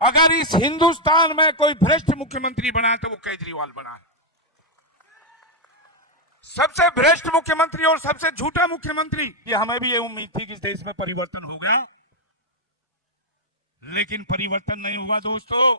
अगर इस हिंदुस्तान में कोई भ्रष्ट मुख्यमंत्री बना है तो वो केजरीवाल बना है। सबसे भ्रष्ट मुख्यमंत्री और सबसे झूठा मुख्यमंत्री। ये हमें भी ये उम्मीद थी कि इस देश में परिवर्तन होगा, लेकिन परिवर्तन नहीं हुआ दोस्तों।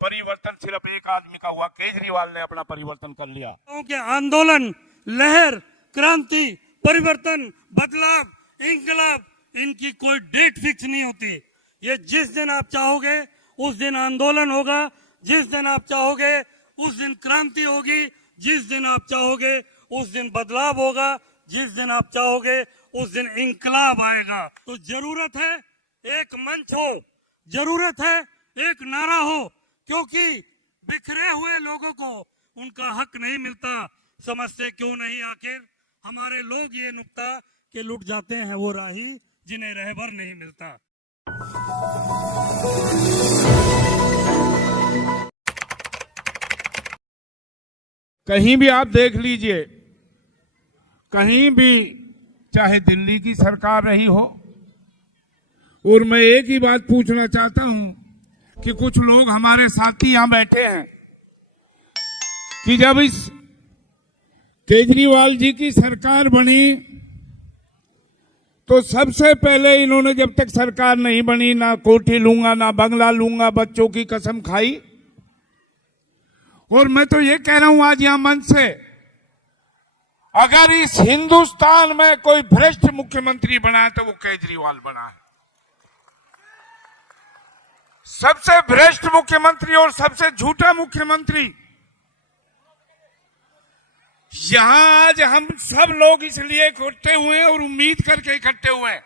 परिवर्तन सिर्फ एक आदमी का हुआ, केजरीवाल ने अपना परिवर्तन कर लिया। के आंदोलन, लहर, क्रांति, परिवर्तन, बदलाव, इंकलाब, इनकी कोई डेट फिक्स नहीं होती। ये जिस दिन आप चाहोगे उस दिन आंदोलन होगा, जिस दिन आप चाहोगे उस दिन क्रांति होगी, जिस दिन आप चाहोगे उस दिन बदलाव होगा, जिस दिन आप चाहोगे उस दिन इंकलाब आएगा। तो जरूरत है एक मंच हो, जरूरत है एक नारा हो, क्योंकि बिखरे हुए लोगों को उनका हक नहीं मिलता। समझते क्यों नहीं आखिर हमारे लोग ये नुक्ता के लुट जाते हैं वो राही जिन्हें रहबर नहीं मिलता। कहीं भी आप देख लीजिए, कहीं भी, चाहे दिल्ली की सरकार रही हो, और मैं एक ही बात पूछना चाहता हूं कि कुछ लोग हमारे साथी यहां बैठे हैं कि जब इस केजरीवाल जी की सरकार बनी तो सबसे पहले इन्होंने, जब तक सरकार नहीं बनी, ना कोठी लूंगा ना बंगला लूंगा, बच्चों की कसम खाई। और मैं तो ये कह रहा हूं आज यहां मंच से, अगर इस हिंदुस्तान में कोई भ्रष्ट मुख्यमंत्री बना है तो वो केजरीवाल बना है। सबसे भ्रष्ट मुख्यमंत्री और सबसे झूठा मुख्यमंत्री। यहां आज हम सब लोग इसलिए इकट्ठे हुए हैं और उम्मीद करके इकट्ठे हुए हैं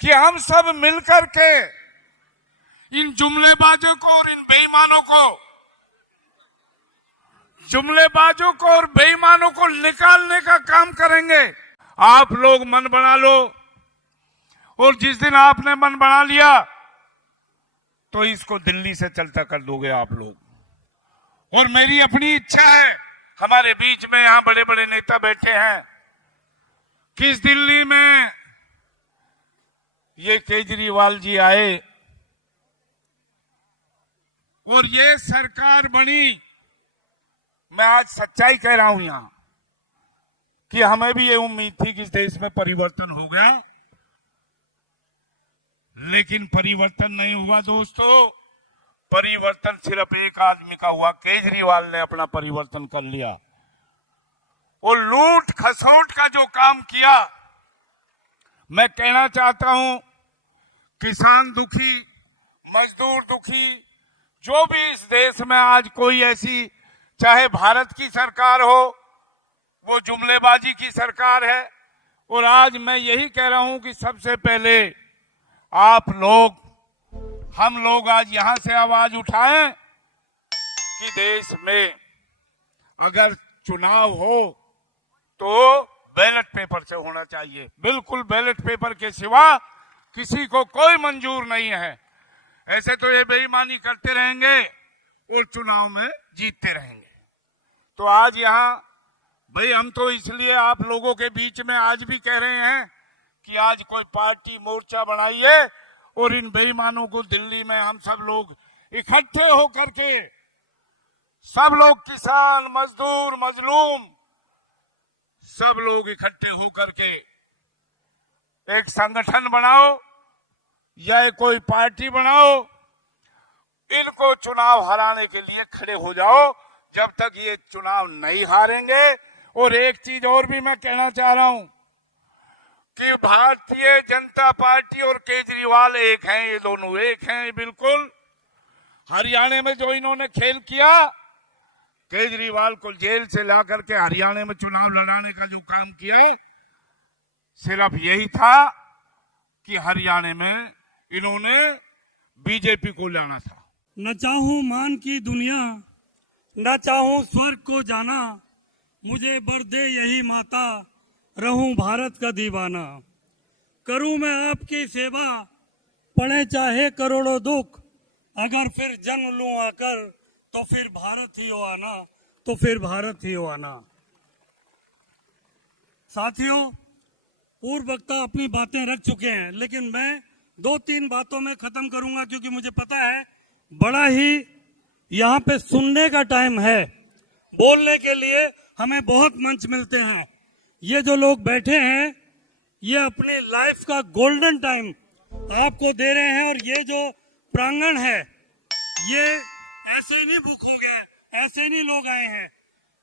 कि हम सब मिलकर के इन जुमलेबाजों को और इन बेईमानों को, जुमलेबाजों को और बेईमानों को निकालने का काम करेंगे। आप लोग मन बना लो, और जिस दिन आपने मन बना लिया तो इसको दिल्ली से चलता कर दोगे आप लोग। और मेरी अपनी इच्छा है, हमारे बीच में यहां बड़े बड़े नेता बैठे हैं, कि इस दिल्ली में ये केजरीवाल जी आए और ये सरकार बनी। मैं आज सच्चाई कह रहा हूं यहां कि हमें भी ये उम्मीद थी कि इस देश में परिवर्तन होगा, लेकिन परिवर्तन नहीं हुआ दोस्तों। परिवर्तन सिर्फ एक आदमी का हुआ, केजरीवाल ने अपना परिवर्तन कर लिया। और लूट खसोट का जो काम किया, मैं कहना चाहता हूं, किसान दुखी, मजदूर दुखी, जो भी इस देश में आज कोई ऐसी, चाहे भारत की सरकार हो, वो जुमलेबाजी की सरकार है। और आज मैं यही कह रहा हूं कि सबसे पहले आप लोग, हम लोग आज यहां से आवाज उठाएं कि देश में अगर चुनाव हो तो बैलेट पेपर से होना चाहिए। बिल्कुल बैलेट पेपर के सिवा किसी को कोई मंजूर नहीं है। ऐसे तो ये बेईमानी करते रहेंगे और चुनाव में जीतते रहेंगे। तो आज यहां भाई, हम तो इसलिए आप लोगों के बीच में आज भी कह रहे हैं कि आज कोई पार्टी मोर्चा बनाइए और इन बेईमानों को दिल्ली में हम सब लोग इकट्ठे होकर के, सब लोग, किसान, मजदूर, मजलूम, सब लोग इकट्ठे होकर के एक संगठन बनाओ या कोई पार्टी बनाओ, इनको चुनाव हराने के लिए खड़े हो जाओ जब तक ये चुनाव नहीं हारेंगे। और एक चीज और भी मैं कहना चाह रहा हूं कि भारतीय जनता पार्टी और केजरीवाल एक हैं, ये दोनों एक हैं बिल्कुल। हरियाणा में जो इन्होंने खेल किया, केजरीवाल को जेल से ला करके हरियाणा में चुनाव लड़ाने का जो काम किया, सिर्फ यही था कि हरियाणा में इन्होंने बीजेपी को लाना था। न चाहूं मान की दुनिया, न चाहूं स्वर्ग को जाना, मुझे बर दे यही माता, रहूं भारत का दीवाना। करूं मैं आपकी सेवा, पड़े चाहे करोड़ों दुख, अगर फिर जन्म लूं आकर तो फिर भारत ही हो आना, तो फिर भारत ही हो आना। साथियों, पूर्व वक्ता अपनी बातें रख चुके हैं, लेकिन मैं दो तीन बातों में खत्म करूंगा, क्योंकि मुझे पता है बड़ा ही यहाँ पे सुनने का टाइम है, बोलने के लिए हमें बहुत मंच मिलते हैं। ये जो लोग बैठे हैं ये अपनी लाइफ का गोल्डन टाइम आपको दे रहे हैं, और ये जो प्रांगण है ये ऐसे नहीं बुक हो गया, ऐसे नहीं लोग आए हैं।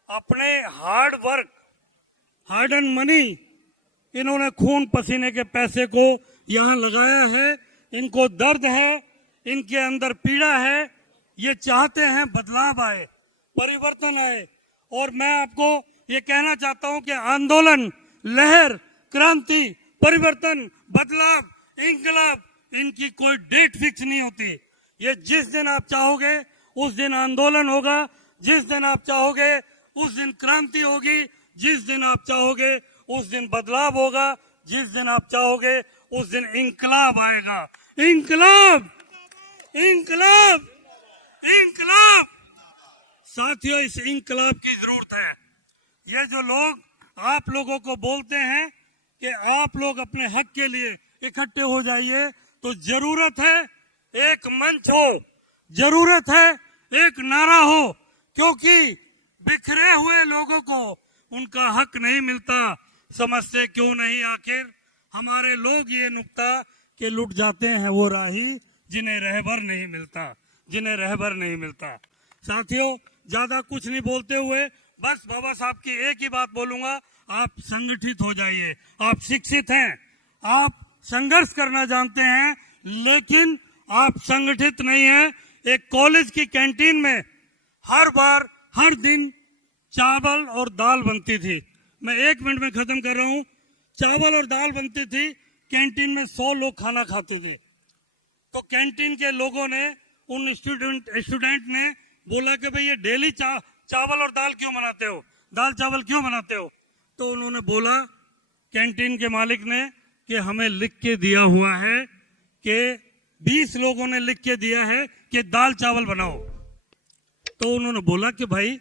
अपने hard work, hard and money, इन्होंने खून पसीने के पैसे को यहाँ लगाया है। इनको दर्द है, इनके अंदर पीड़ा है, ये चाहते हैं बदलाव आए, परिवर्तन आए। और मैं आपको ये कहना चाहता हूं कि आंदोलन, लहर, क्रांति, परिवर्तन, बदलाव, इंकलाब, इनकी कोई डेट फिक्स नहीं होती। ये जिस दिन आप चाहोगे उस दिन आंदोलन होगा, जिस दिन आप चाहोगे उस दिन क्रांति होगी, जिस दिन आप चाहोगे उस दिन बदलाव होगा, जिस दिन आप चाहोगे उस दिन इंकलाब आएगा। इंकलाब, इंकलाब, इंकलाब। साथियों, इस इंकलाब की जरूरत है। ये जो लोग आप लोगों को बोलते हैं कि आप लोग अपने हक के लिए इकट्ठे हो जाइए, तो जरूरत है एक मंच हो, जरूरत है एक नारा हो, क्योंकि बिखरे हुए लोगों को उनका हक नहीं मिलता। समझते क्यों नहीं आखिर हमारे लोग ये नुक्ता के लुट जाते हैं वो राही जिन्हें रहबर नहीं मिलता, जिन्हें रहबर नहीं मिलता। साथियों, ज्यादा कुछ नहीं बोलते हुए बस बाबा साहब की एक ही बात बोलूंगा, आप संगठित हो जाइए। आप शिक्षित हैं, आप संघर्ष करना जानते हैं, लेकिन आप संगठित नहीं हैं। एक कॉलेज की कैंटीन में हर बार, हर दिन चावल और दाल बनती थी। मैं 1 मिनट में खत्म कर रहा हूं। चावल और दाल बनती थी, कैंटीन में 100 लोग खाना खाते थे। तो कैंटीन के लोगों ने, उन स्टूडेंट ने बोला कि भाई ये डेली चावल और दाल क्यों बनाते हो, दाल चावल क्यों बनाते हो? तो उन्होंने बोला, कैंटीन के मालिक ने, कि हमें लिख के दिया हुआ है कि 20 लोगों ने लिख के दिया है कि दाल चावल बनाओ। तो उन्होंने बोला कि भाई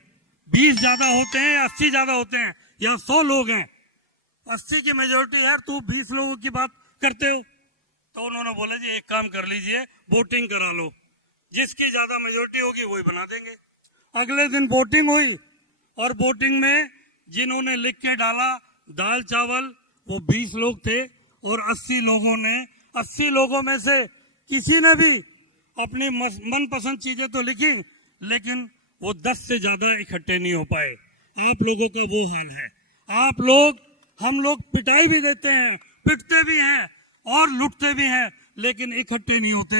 20 ज्यादा होते हैं या 80 ज्यादा होते हैं या 100 लोग हैं, 80 की मेजोरिटी है, तू 20 लोगों की बात करते हो। तो उन्होंने बोला जी एक काम कर लीजिए, वोटिंग करा लो, जिसकी ज्यादा मेजोरिटी होगी वही बना देंगे। अगले दिन वोटिंग हुई, और वोटिंग में जिन्होंने लिख के डाला दाल चावल वो 20 लोग थे, और 80 लोगों ने, 80 लोगों में से किसी ने भी अपनी मनपसंद चीजें तो लिखी, लेकिन वो 10 से ज्यादा इकट्ठे नहीं हो पाए। आप लोगों का वो हाल है। आप लोग, हम लोग पिटाई भी देते हैं, पिटते भी हैं और लुटते भी हैं, लेकिन इकट्ठे नहीं होते।